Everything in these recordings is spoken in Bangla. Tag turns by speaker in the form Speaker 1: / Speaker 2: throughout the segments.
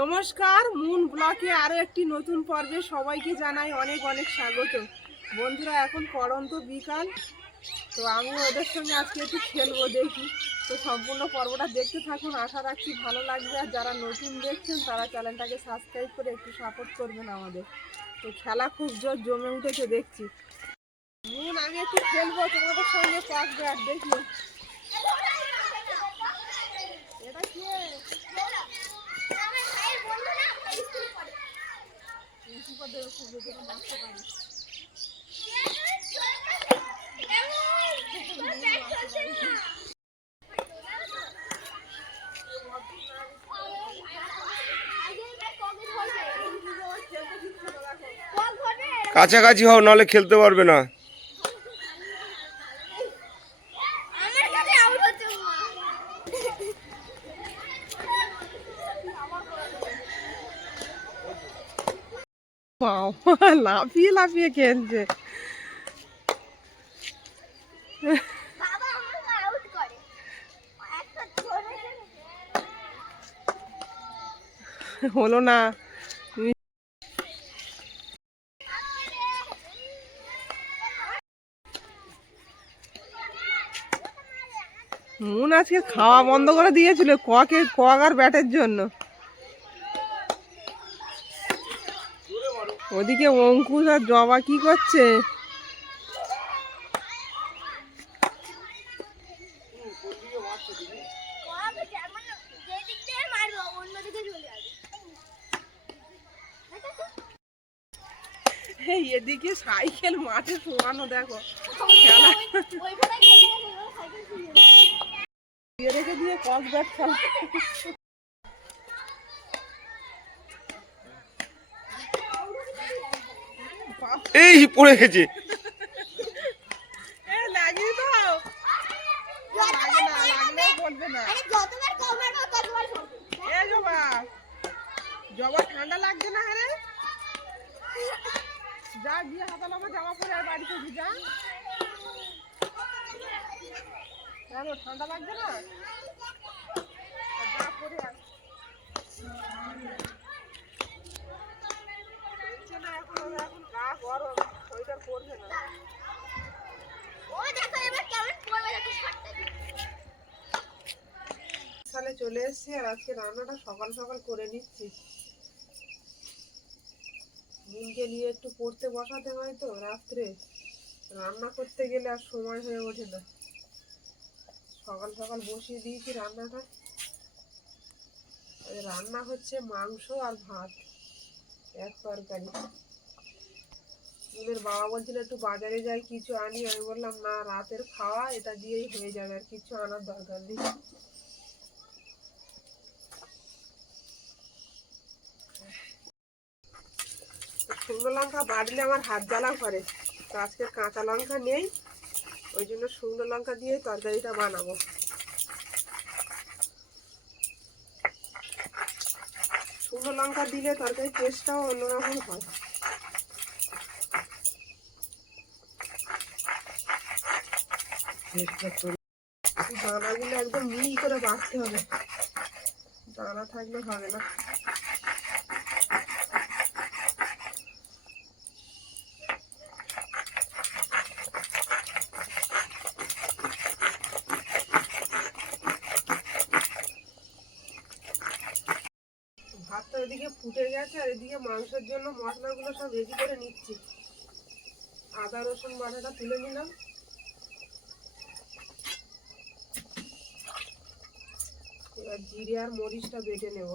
Speaker 1: নমস্কার মুন ব্লকে আরও একটি নতুন পর্বে সবাইকে জানাই অনেক অনেক স্বাগত। বন্ধুরা, এখন পড়ন্ত বিকাল, তো আমি ওদের সঙ্গে আজকে একটু খেলব দেখি। তো সম্পূর্ণ পর্বটা দেখতে থাকুন, আশা রাখছি ভালো লাগবে। আর যারা নতুন দেখছেন, তারা চ্যানেলটাকে সাবস্ক্রাইব করে একটু সাপোর্ট করবেন আমাদের। তো খেলা খুব জোর জমে উঠেছে, দেখছি। মুন আমি একটু খেলব, তোমাদের সঙ্গে পাঁচ ব্যাট দেখি এটা কি
Speaker 2: কাছাকাছি হও নাহলে খেলতে পারবে না।
Speaker 1: লাফিয়ে লাফিয়ে খেলছে হলো না। মুন আজকে খাওয়া বন্ধ করে দিয়েছিল ককে কক আর ব্যাটের জন্য। ওদিকে অঙ্কুশ আর জবা কি করছে? এদিকে সাইকেল মাঠে শোয়ানো দেখো। খেলা। দিয়ে রেখে দিয়ে কক ব্যাট খেলা
Speaker 2: এই পড়ে গেছে।
Speaker 1: জবা। ঠান্ডা লাগছে না হ্যাঁ যা গিয়ে হাতালামা জামা পরে আর বাড়িতে যা। কেন ঠান্ডা লাগছে না? যা পরে আয়। হচ্ছে না এখন ওর এখন গা গরম না চলে এসেছি আর আজকে রান্নাটা সকাল সকাল করে নিচ্ছি। নীলকে নিয়ে একটু পড়তে বসাতে হয় তো রাত্রে। রান্না করতে গেলে আর সময় হয়ে ওঠে না। সকাল সকাল বসিয়ে দিয়েছি রান্নাটা। রান্না হচ্ছে মাংস আর ভাত, এক তরকারি। নীলের বাবা বলছিল, একটু বাজারে যাই, কিছু আনি। আমি বললাম, না, রাতের খাওয়া, এটা দিয়েই হয়ে যাবে, আর কিছু আনার দরকার নেই। শুকনো লঙ্কা বাড়লে আমার হাত জ্বালা করে। তো আজকে কাঁচা লঙ্কা নেই, ওই জন্য শুকনো লঙ্কা দিয়ে তরকারিটা বানাবো। শুকনো লঙ্কা দিলে তরকারির টেস্টটাও অন্যরকম হয়। দানাগুলো একদম মিহি করে বাড়তে হবে। দানা থাকলে হবে না। ভাতটা এদিকে ফুটে গেছে আর এদিকে মাংসের জন্য মশলাগুলো সব রেডি করে নিচ্ছি। আদা, রসুন বাটাটা তুলে নিলাম এবার জিরে আর মরিচটা বেটে নেব।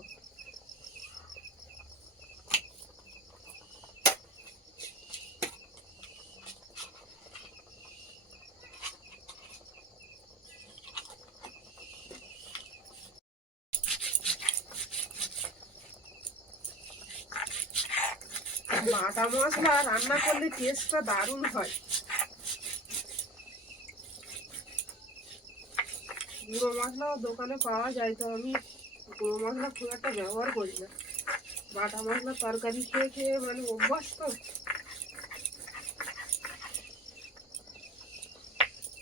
Speaker 1: বাটা মশলা রান্না করলে টেস্টটা দারুণ হয়। গুঁড়ো মশলাও দোকানে পাওয়া যায় তো আমি গুঁড়ো মশলা খুব একটা ব্যবহার করি না। বাটা মশলা তরকারি খেয়ে খেয়ে মানে অভ্যাস তো।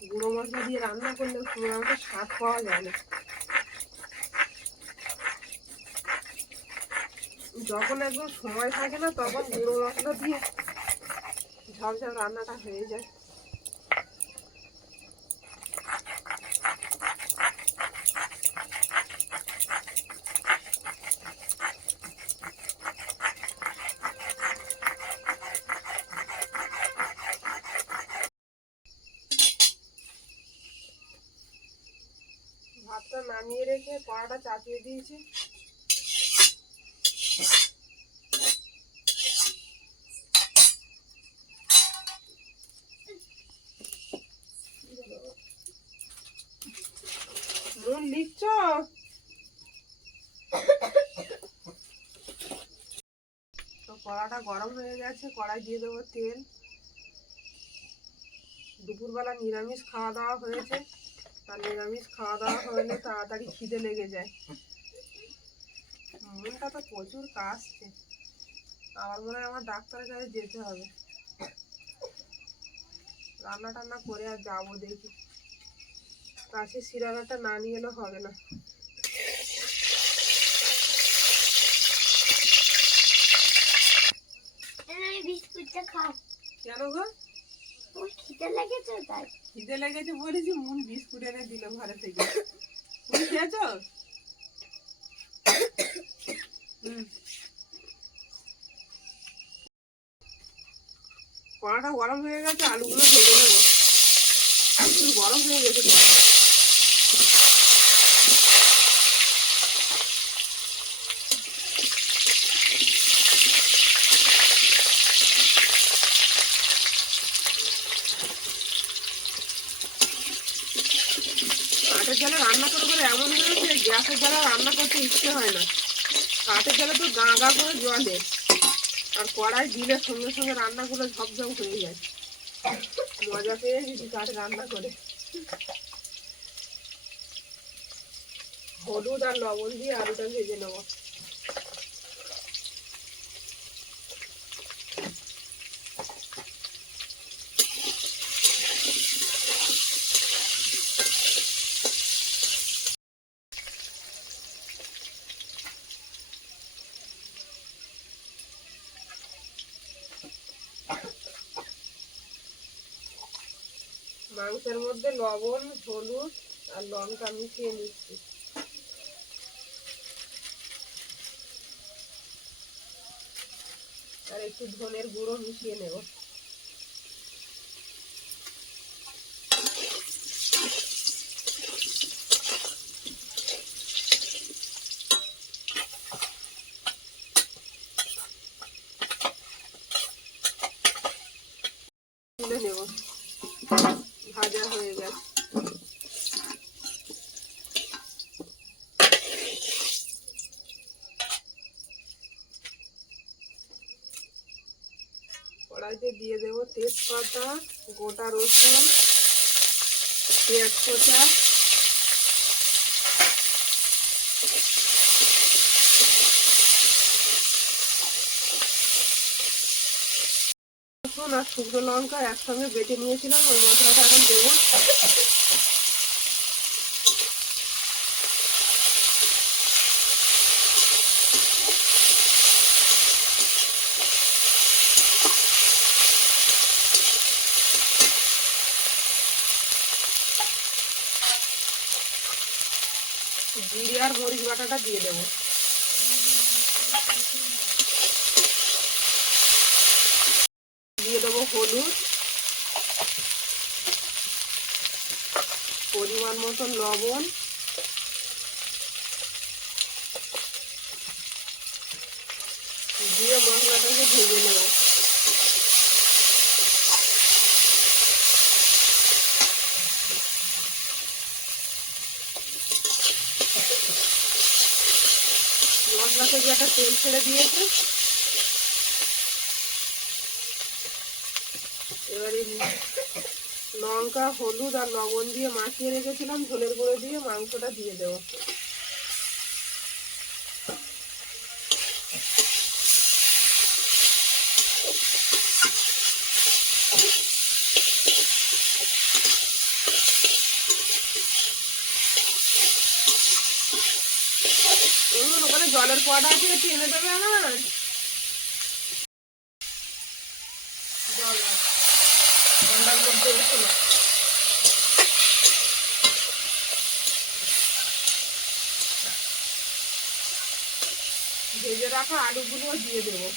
Speaker 1: গুঁড়ো মশলা দিয়ে রান্না করলে খুব একটা স্বাদ পাওয়া যায় না। যখন একদম সময় থাকে না, তখন গুঁড়ো মশলা দিয়ে ঝপঝপ রান্নাটা হয়ে যায় ভাতটা নামিয়ে কড়াটা চাপিয়ে দিয়েছি। নুন তো কড়াটা গরম হয়ে গেছে, কড়াই দিয়ে দেবো তেল। দুপুরবেলা নিরামিষ খাওয়া দাওয়া হয়েছে। আর নিরামিষ খাওয়া দাওয়া হলে তাড়াতাড়ি খিদে লেগে যায়। মনটা তো প্রচুর কাশছে আবার মনে হয় আমার ডাক্তারের কাছে যেতে হবে। রান্না টান্না করে আর যাব দেখি। কাছে সিরাগাটা না নিয়ে এলে হবে না। কেন গো?
Speaker 3: খিদে লেগেছে
Speaker 1: বলেছি, মন বিস্কুট এনে দিল ঘরে থেকে। তুমি কড়াটা গরম হয়ে গেছে, আলুগুলো ভেজে নেব। গরম হয়ে গেছে কড়া কাঠের জালে রান্না করতে করে এমন হয়েছে গ্যাসের জালে রান্না করতে ইচ্ছে হয় না। কাঠের জালে তো গা গা করে জলে আর কড়াই দিলে সঙ্গে সঙ্গে রান্নাগুলো ঝপঝপ হয়ে যায়। মজা পেয়ে গেছি কাঠে রান্না করে। হলুদ আর লবণ দিয়ে আলুটা ভেজে নেব। মাংসের মধ্যে লবণ হলুদ আর লঙ্কা মিশিয়ে নিচ্ছি। আর একটু ধনের গুঁড়ো মিশিয়ে নেব তুলে নেব ভাজা হয়ে গেছে। কড়াইতে দিয়ে দেবো তেজপাতা গোটা রসুন পেঁয়াজ কোচা রসুন আর শুকনো লঙ্কা একসঙ্গে বেটে নিয়েছিলাম, ওই মশলাটা এখন দেবো। জিরে আর মরিচ বাটাটা দিয়ে দেবো দিয়ে দেবো হলুদ মতন লবণ। দিয়ে মশলাটাকে ভেজে নেব। মশলা থেকে একটা তেল ছেড়ে দিয়েছে। এবারে লঙ্কা, হলুদ আর লবণ দিয়ে মাখিয়ে রেখেছিলাম, ঝোলের গুঁড়ো দিয়ে মাংসটা দিয়ে দেবো। জলের কড়াতে একটু এনে দেবে আমার জল রাখ। ভেজে রাখা আলুগুলো দিয়ে দেবো।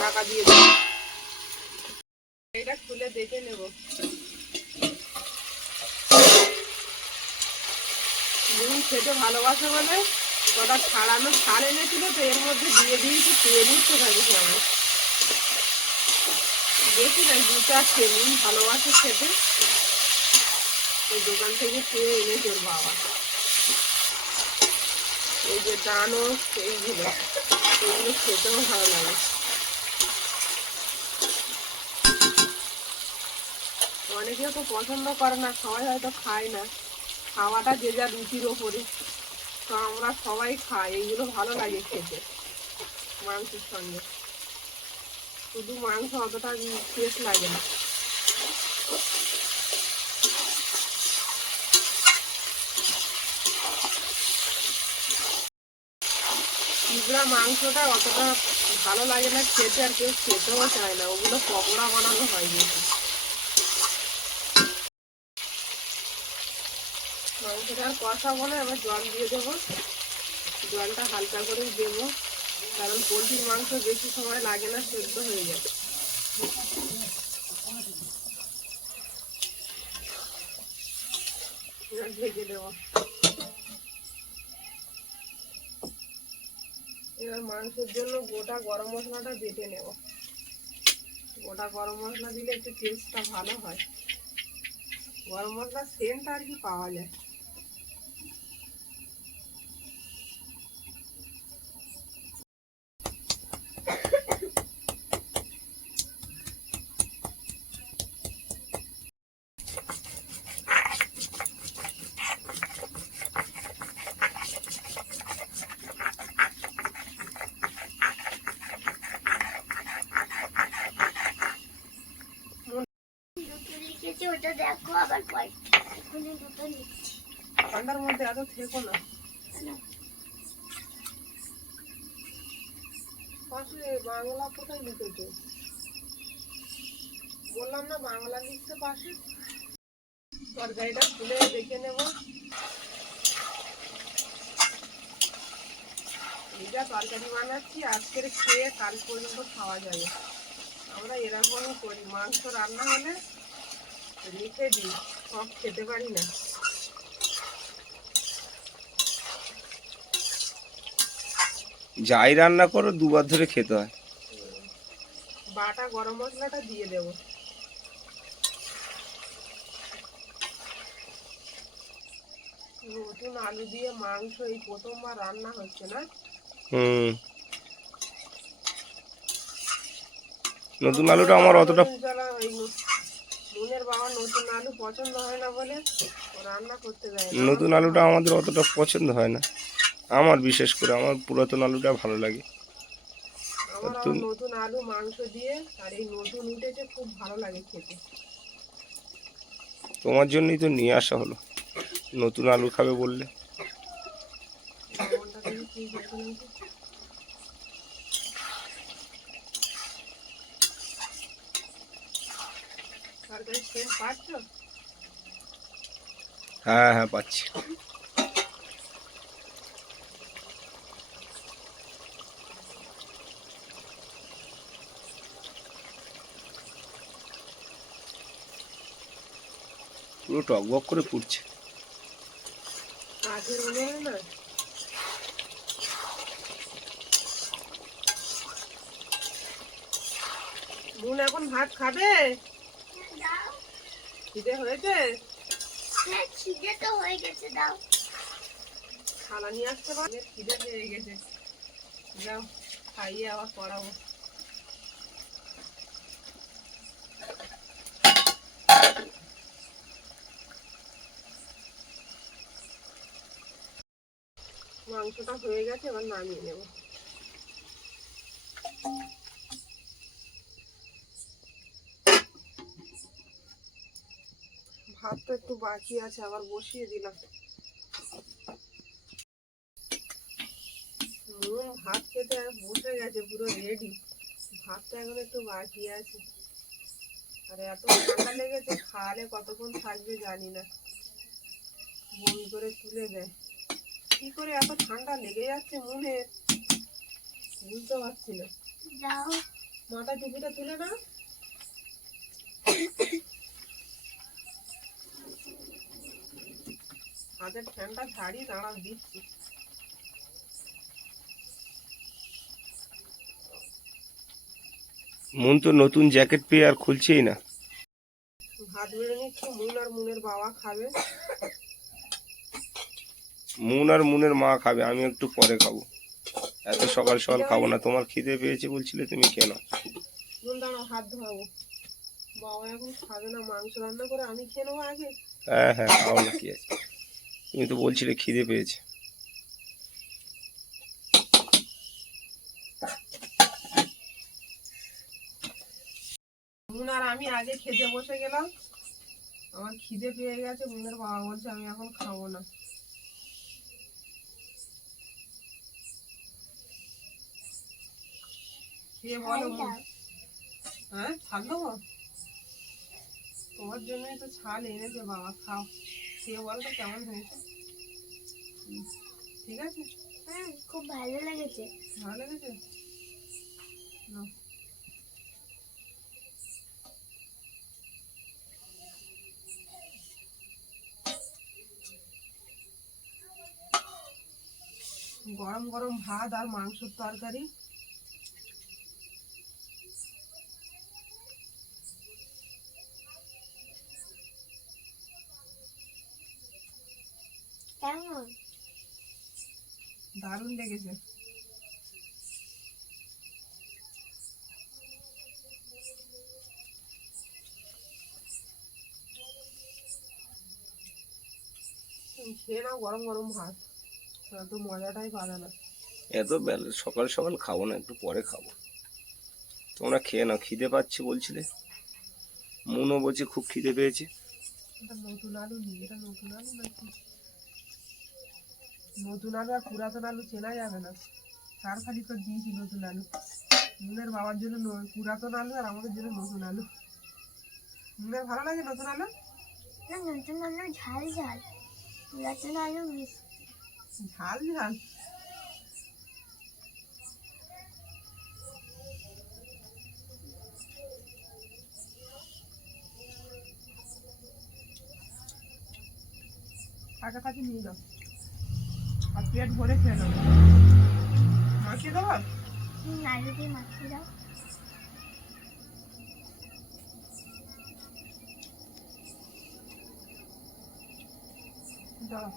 Speaker 1: ঢাকা দিয়ে দেবো। এটা খুলে দেখে নেব। খেতে ভালোবাসে বলে, কটা ছাড়ানো ছাড় এনেছিল তো এর মধ্যে দিয়ে দিয়েছি, তেল উঠতে থাকি সঙ্গে বেশি না দুটা নুন ভালোবাসে খেতে ওই দোকান থেকে খেয়ে এনেছে ওর বাবা। এই যে দানো এইগুলো এইগুলো খেতেও ভালো লাগে। অনেকে তো পছন্দ করে না, সবাই হয়তো খায় না। খাওয়াটা যে যা রুচির ওপরে। তো আমরা সবাই খাই, এইগুলো ভালো লাগে খেতে, মাংসের সঙ্গে। শুধু মাংস অতটা টেস্ট লাগে না। চিবড়া মাংসটা অতটা ভালো লাগে না, খেতে আর কেউ খেতেও চায় না, ওগুলো পকোড়া বানানো হয় বেশি মাংসটা আর কষাবো না এবার জল দিয়ে দেবো। জলটা হালকা করেই দেবো। কারণ পোলট্রির মাংস বেশি সময় লাগে না, সেদ্ধ হয়ে যায়। ঢেকে দেবো এবার মাংসের জন্য গোটা গরম মশলাটা বেটে নেব। গোটা গরম মশলা দিলে একটু টেস্টটা ভালো হয়। গরম মশলার সেন্টটা আর কি পাওয়া যায়
Speaker 3: দুটো রেখেছি ওটা দেখো আবার পরে এখনই দুটো নিচ্ছি
Speaker 1: মধ্যে থেকো না। বাংলা কোথায় লিখেছে বললাম না, বাংলা লিখতে পাশে। তরকারিটা খুলে দেখে নেব। যা তরকারি বানাচ্ছি, আজকের খেয়ে কাল পর্যন্ত খাওয়া যাবে। আমরা এরকমই করি, মাংস রান্না হলে রেখে দিই, সব খেতে পারি না।
Speaker 2: যাই রান্না করো দুবার ধরে খেতে হয়।
Speaker 1: বাটা গরম মশলাটা দিয়ে দেব। নতুন আলু দিয়ে মাংস এই প্রথমবার রান্না হচ্ছে না?
Speaker 2: হুম। নতুন আলুটা আমার অতটা
Speaker 1: নতুন ওই ন- নুনের বাবা নতুন আলু পছন্দ হয় না বলে রান্না করতে দেয় না।
Speaker 2: নতুন আলুটা আমাদের অতটা পছন্দ হয় না। আমার বিশেষ করে আমার পুরাতন আলুটা ভালো লাগে। নতুন-
Speaker 1: নতুন আলু মাংস দিয়ে আর এই নতুন উঠেছে খুব ভালো লাগে খেতে।
Speaker 2: তোমার জন্যই তো নিয়ে আসা হলো। নতুন আলু খাবে বললে। হ্যাঁ হ্যাঁ পাচ্ছি। পুরো টকবক করে ফুটছে।
Speaker 1: বোন এখন ভাত খাবে?
Speaker 3: দাও
Speaker 1: খিদে হয়েছে?
Speaker 3: হ্যাঁ খিদে তো হয়ে গেছে দাও।
Speaker 1: থালা নিয়ে আসতে পারবে খিদে পেয়ে গেছে। যাও খাইয়ে আবার পড়াবো। মাংসটা হয়ে গেছে, এবার নামিয়ে নেব। ভাতটা একটু বাকি আছে, আবার বসিয়ে দিলাম। নুন ভাত খেতে বসে গেছে, পুরো রেডি ভাতটা এখন একটু বাকি আছে। আর এত ঠান্ডা লেগেছে, খাওয়ালে কতক্ষণ থাকবে জানি না। বমি করে তুলে দেয়। কি করে এত ঠান্ডা লেগে যাচ্ছে মনে বুঝতে পারছি না।
Speaker 3: যাও।
Speaker 1: মাথা টুপিটা তুলে না হাতের ফ্যানটা ছাড়ি দাঁড়া দিচ্ছি।
Speaker 2: মন তো নতুন জ্যাকেট পেয়ে আর খুলছেই না।
Speaker 1: ভাত বেড়ে নিচ্ছে মুন আর মুনের বাবা খাবে।
Speaker 2: মুন আর মুনের মা খাবে আমি একটু পরে খাব। এত সকাল সকাল খাব না তোমার খিদে পেয়েছে বলছিলে তুমি কেন
Speaker 1: হাত ধোয়াবো। বাবা এখন খাবে না মাংস রান্না করে আমি খেয়ে নেব আগে।
Speaker 2: হ্যাঁ হ্যাঁ খাও না কি আছে। তুমি তো বলছিলে খিদে পেয়েছে।
Speaker 1: মুন আর আমি আগে খেতে বসে গেলাম। আমার খিদে পেয়ে গেছে মুনের বাবা বলছে আমি এখন খাব না। খেয়ে বলো হ্যাঁ ছাল দেবো? তোমার জন্যই তো ছাল এনেছে বাবা খাও। খেয়ে বলো তো কেমন হয়েছে। ঠিক আছে?
Speaker 3: হুম খুব ভালো লেগেছে।
Speaker 1: ভালো লেগেছে। গরম গরম ভাত আর মাংসের তরকারি।
Speaker 3: কেমন?
Speaker 1: দারুণ লেগেছে। তুমি খেয়ে নাও গরম গরম ভাত। তো মজাটাই পাবে না।
Speaker 2: এত বেলা সকাল সকাল খাব না একটু পরে খাব। তোমরা খেয়ে নাও খিদে পাচ্ছে বলছিলে? মনও বলছে খুব খিদে পেয়েছে।
Speaker 1: এটা নতুন আলু নি এটা নতুন আলু নাকি? নতুন আলু আর পুরাতন আলু চেনা যাবে না। চার খালি তো দিয়েছি নতুন আলু। মুনের বাবার জন্য পুরাতন আলু আর আমাদের জন্য নতুন আলু। মুনের ভালো লাগে নতুন আলু?
Speaker 3: নতুন আলু ঝাল ঝাল। নতুন আলু
Speaker 1: ঝাল ঝাল। কাছাকাছি নিয়ে যাও। আর পেট ভরে খেয়ে নেব। মাখিয়ে দেবো
Speaker 3: আলু দিয়ে মাখিয়ে দাও।
Speaker 1: দাও।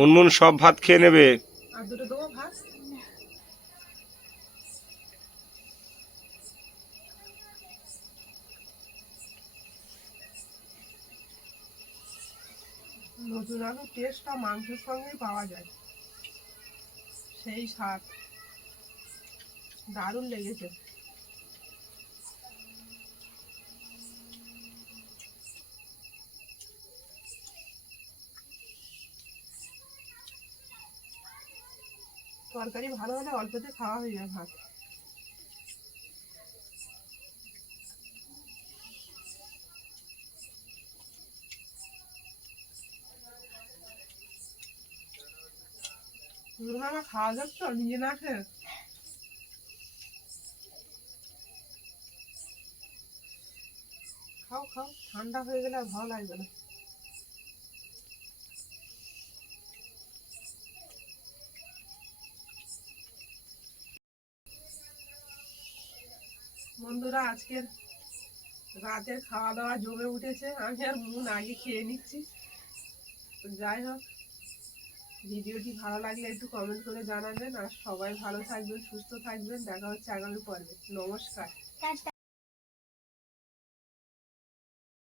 Speaker 2: মুনমুন সব ভাত খেয়ে নেবে।
Speaker 1: আর দুটো ভাত? টেস্টটা মাংসের সঙ্গেই পাওয়া যায়। সেই স্বাদ। দারুণ লেগেছে। তরকারি ভালো হলে অল্পতে খাওয়া হয়ে যায় ভাত। আমার খাওয়া যাচ্ছ নিজে না খেয়ে? খাও খাও, ঠান্ডা হয়ে গেলে আর ভালো লাগবে না। বন্ধুরা আজকের রাতের খাওয়া দাওয়া জমে উঠেছে। আমি আর মন আগে খেয়ে নিচ্ছি। যাই হোক, ভিডিওটি ভালো লাগলে একটু কমেন্ট করে জানাবেন। আর সবাই ভালো থাকবেন, সুস্থ থাকবেন। দেখা হচ্ছে আগামী পর্বে। নমস্কার।